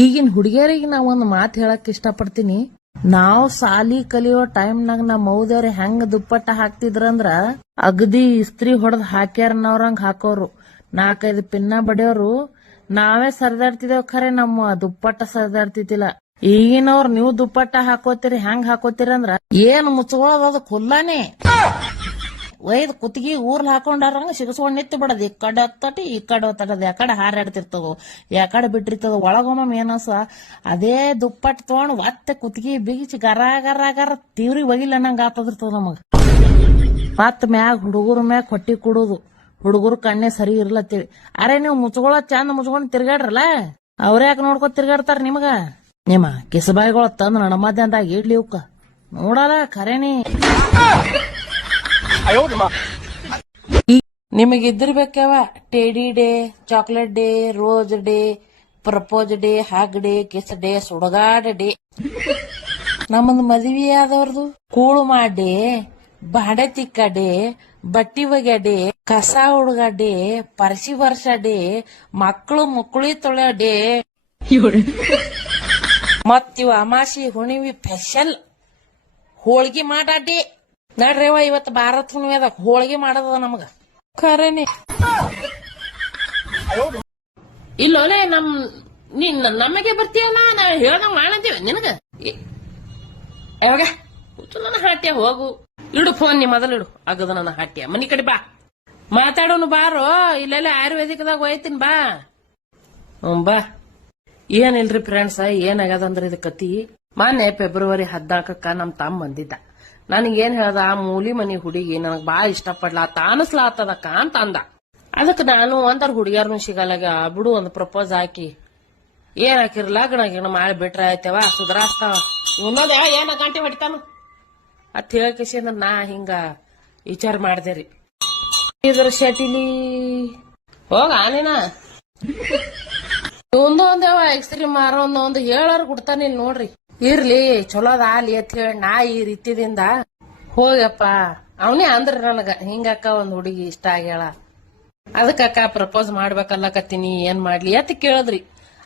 ಈಗಿನ ಹುಡುಗಿಯರಿಗೆ ನಾ ಒಂದ್ ಮಾತು ಹೇಳಕ್ ಇಷ್ಟಪಡ್ತೀನಿ. ನಾವ್ ಸಾಲಿ ಕಲಿಯೋ ಟೈಮ್ನಾಗ ನಮ್ಮ ಮೌದ್ಯವ್ರ ಹೆಂಗ್ ದುಪ್ಪಟ್ಟ ಹಾಕ್ತಿದ್ರಂದ್ರ ಅಗದಿ ಇಸ್ತ್ರಿ ಹೊಡೆದ್ ಹಾಕ್ಯಾರನವ್ರಂಗ್ ಹಾಕೋರು. ನಾಲ್ಕೈದು ಪಿನ್ನ ಬಡಿಯೋರು. ನಾವೇ ಸರಿದಾಡ್ತಿದೇವ್ ಖರೆ ನಮ್ಮ ದುಪ್ಪಟ್ಟ ಸರಿದಾಡ್ತಿದ್ದಿಲ್ಲ ಈಗಿನವ್ರು ನೀವು ದುಪ್ಪಟ್ಟ ಹಾಕೋತೀರಿ, ಹೆಂಗ್ ಹಾಕೋತೀರಿ ಅಂದ್ರ ಏನ್ ಮುಚ್ಕೊಳ್ಳೋದು ಅದು ಖುಲ್ಲಾನೇ ಒಯ್ದು ಕುತ್ತಿಗೆ ಊರ್ಲ್ ಹಾಕೊಂಡಾರಂಗ ಸಿಗಸ್ಕೊಂಡ್ ನಿತ್ತು ಬಿಡದ್. ಈ ಕಡೆ ಹತ್ತಟಿ ಈ ಕಡೆ ಹೊತ್ತಟದ ಯಾಕಡೆ ಹಾರಾಡ್ತಿರ್ತದೋ ಯಾಕಡೆ ಬಿಟ್ಟಿರ್ತದ, ಒಳಗೊಮ್ಮೆ ಮೇನಸ. ಅದೇ ದುಪ್ಪಟ್ಟು ತೊಗೊಂಡು ಒತ್ತೆ ಕುತ್ತಿಗೆ ಬಿಗಿಚ್ ಗರ ಗರ ಗರ ತೀವ್ರಿ ಒಗಿಲ್ಲ ಅನ್ನಂಗ ಆತದಿರ್ತದ ನಮಗ. ಮತ್ ಮ್ಯಾಗ ಹುಡುಗರ ಮ್ಯಾಗ ಹೊಟ್ಟಿ ಕುಡುದು. ಹುಡುಗರು ಕಣ್ಣೆ ಸರಿ ಇರ್ಲತ್ತೀವಿ ಅರೆ ನೀವು ಮುಚ್ಕೊಳ ಚಂದ ಮುಚ್ಕೊಂಡು ತಿರ್ಗಾಡ್ರಲ್ಲ? ಅವ್ರ ಯಾಕೆ ನೋಡ್ಕೊ ತಿರ್ಗಾಡ್ತಾರ ನಿಮಗ? ನಿಮ್ಮ ಕಿಸಬಾಯಿಗಳ ತಂದ್ ಮಧ್ಯಾಹ್ನದಾಗ ಇಡ್ಲಿ ಇವಕ್ಕ ನೋಡಲ್ಲ ಖರೇನಿ ನಿಮಗೆ ಬೇಕವ teddy day chocolate day rose day propose day hug day kiss day ಸುಡಗಾಡ day ನಮ್ಮದು ಮದುವೆ ಆದವ್ರದು ಕೂಳು ಮಾಡಿ ಬಾಡೆ ತಿಕ್ಕ ಡೇ ಬಟ್ಟಿ ಒಗ್ಯಾಡೆ ಡೇ ಕಸ ಹುಡುಗ ಡೇ ಪರ್ಸಿ ವರ್ಷ ಡೇ ಮಕ್ಕಳು ಮುಕ್ಕಳಿ ತೊಳೆ ಡೇ ಮತ್ತಿವ ಅಮಾಸಿ ಹುಣಿವಿ ಸ್ಪೆಷಲ್ ಹೋಳ್ಗಿ ಮಾಡಾಡಿ. ನಡ್ರಿವ, ಇವತ್ತು ಭಾರತ ಹುಣ್ಣಿಮೆ ಅದ, ಹೋಳಿಗೆ ಮಾಡದ ನಮಗ. ಖರೇನೆ. ಇಲ್ಲೋಲೆ ನಮ್ ನೀನ್ ನಮಗೆ ಬರ್ತೀಯಲ್ಲ, ನಾವ್ ಹೇಳ್ದಂಗ್ ಮಾಡಂತೀವಿ ನಿನಗ? ಯಾವಾಗ? ನನ್ನ ಹಾಟ್ಯ, ಹೋಗು. ಇಡು ಫೋನ್ ನೀ ಮೊದಲಿಡು ಆಗದ ನನ್ನ ಹಾಟ್ಯ. ಮನಿ ಕಡೆ ಬಾ. ಮಾತಾಡೋನು ಬಾರೋ. ಇಲ್ಲೆಲ್ಲ ಆಯುರ್ವೇದಿಕದಾಗ ಹೋಯ್ತೀನಿ ಬಾ. ಹ್ಮ್ ಬಾ. ಏನಿಲ್ರಿ ಫ್ರೆಂಡ್ಸ್ ಏನಾಗ್ಯದಂದ್ರ ಇದು ಕತಿ? ಮೊನ್ನೆ ಫೆಬ್ರವರಿ ಹದ್ನಾಲ್ಕಕ್ಕ ನಮ್ ತಮ್ಮ ಬಂದಿದ್ದ. ನನಗೇನ್ ಹೇಳ್ದ, ಆ ಮೂಲಿ ಮನಿ ಹುಡುಗಿ ನನಗ್ ಬಾಳ ಇಷ್ಟಪಡ್ಲಾ ತಾನಸ್ಲಾತದಕ್ಕ ಅಂತ ಅಂದ. ಅದಕ್ಕೆ ನಾನು ಒಂದರ ಹುಡುಗಿಯರ್ನು ಸಿಗಲ್ಲಾಗ ಬಿಡು ಒಂದು ಪ್ರಪೋಸ್ ಹಾಕಿ. ಏನ್ ಹಾಕಿರ್ಲಾ ಗಣ ಗಿಣ ಮಾಡಿ ಬಿಟ್ರ ಆಯ್ತವ ಸುಧಾರಿಸ್ತಾವ ಇನ್ನೊಂದ ಏನ ಗಂಟೆ ಹೊಡಿತಾನು? ಅತ್ ಹೇಳಕಿಸಿಂದ್ರ ನಾ ಹಿಂಗ ವಿಚಾರ ಮಾಡ್ದೆ ರೀ. ಇದ್ರ ಶಟಿಲಿ. ಹೋಗ ಆನೇನ. ಒಂದು ಒಂದೇವ ಎಕ್ಸ್ಟ್ರೀಮ್ ಮಾರೋ ಒಂದು ಹೇಳಾರ ಕೊಡ್ತಾನೆ ನೋಡ್ರಿ. ಇರ್ಲಿ, ಚಲೋದ ಆಲಿ ಅಂತ ಹೇಳಿ ನಾ ಈ ರೀತಿದಿಂದ ಹೋಗಪ್ಪ ಅವನೇ ಅಂದ್ರ ನನಗ, ಹಿಂಗಕ್ಕ ಒಂದ್ ಹುಡುಗಿ ಇಷ್ಟ ಆಗ್ಯಾಳ. ಅದಕ್ಕಕ್ಕ ಪ್ರಪೋಸ್ ಮಾಡ್ಬೇಕಲ್ಲಕತ್ತೀನಿ, ಏನ್ ಮಾಡ್ಲಿ ಅಂತ ಕೇಳದ್ರಿ.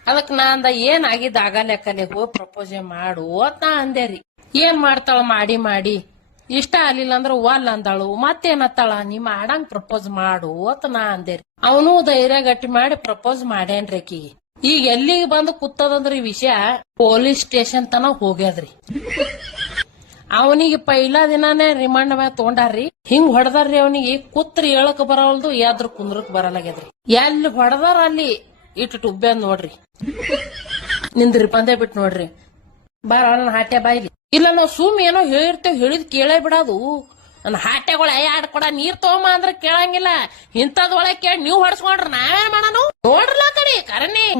ಅದಕ್ ನಾ ಅಂದ, ಏನ್ ಆಗಿದ್ದ ಆಗಲೆಕ್ಕಲೆ ಹೋಗಿ ಪ್ರಪೋಸ್ ಮಾಡು ಅಂತ ನಾ ಅಂದೆ ರೀ. ಏನ್ ಮಾಡ್ತಾಳ, ಮಾಡಿ ಮಾಡಿ. ಇಷ್ಟ ಆಗ್ಲಿಲ್ಲ ಅಂದ್ರ ಒಲ್ ಅಂದಾಳು. ಮತ್ತೇನತ್ತಾಳ, ನೀ ಮಾಡಂಗ್ ಪ್ರಪೋಸ್ ಮಾಡು ಅಂತ ನಾ ಅಂದೆ ಅವನು ಧೈರ್ಯ ಗಟ್ಟಿ ಮಾಡಿ ಪ್ರಪೋಸ್ ಮಾಡೇನ್ರಿ ಆಕಿಗೆ ಈಗ ಎಲ್ಲಿಗೆ ಬಂದು ಈ ವಿಷಯ? ಪೊಲೀಸ್ ಸ್ಟೇಷನ್ ತನ ಹೋಗ್ಯಾದ್ರಿ. ಅವನಿಗೆ ಪೈಲಾ ದಿನಾನೇ ರಿಮಾಂಡ್ ಮ್ಯಾಗ ತಗೊಂಡಾರ್ರಿ. ಹಿಂಗ್ ಹೊಡೆದಾರ್ರಿ ಅವನಿಗೆ. ಕುತ್ರಿ ಹೇಳಕ್ ಬರವಲ್ದು, ಯಾದ್ರ ಕುಂದ್ರಕ್ ಬರಲಾಗ್ಯದ್ರಿ. ಎಲ್ಲಿ ಹೊಡೆದಾರ ಅಲ್ಲಿ? ಇಟ್ಟು ಟುಬ್ಬೆ ನೋಡ್ರಿ. ನಿಂದ್ರಿ ಪಂದೆ ಬಿಟ್ ನೋಡ್ರಿ. ಬಾರ ನನ್ನ ಹಾಟ್ಯ ಬಾಯ್ಲಿ. ಇಲ್ಲ ನಾವ್ ಸುಮ್ ಏನೋ ಹೇಳಿರ್ತೇವ್, ಹೇಳಿದ್ ಕೇಳೇ ಬಿಡಾದು. ನನ್ನ ಹಾಟೆಗಳ ಆಡ್ಕೊಡ ಕೊಡ, ನೀರ್ ತಗೊಂಬ ಅಂದ್ರ ಕೇಳಂಗಿಲ್ಲ. ಇಂಥದ್ ಒಳಗೆ ಕೇಳಿ, ನೀವ್ ಹೊಡ್ಸ್ಕೊಂಡ್ರ ನಾವೇನ್ करने।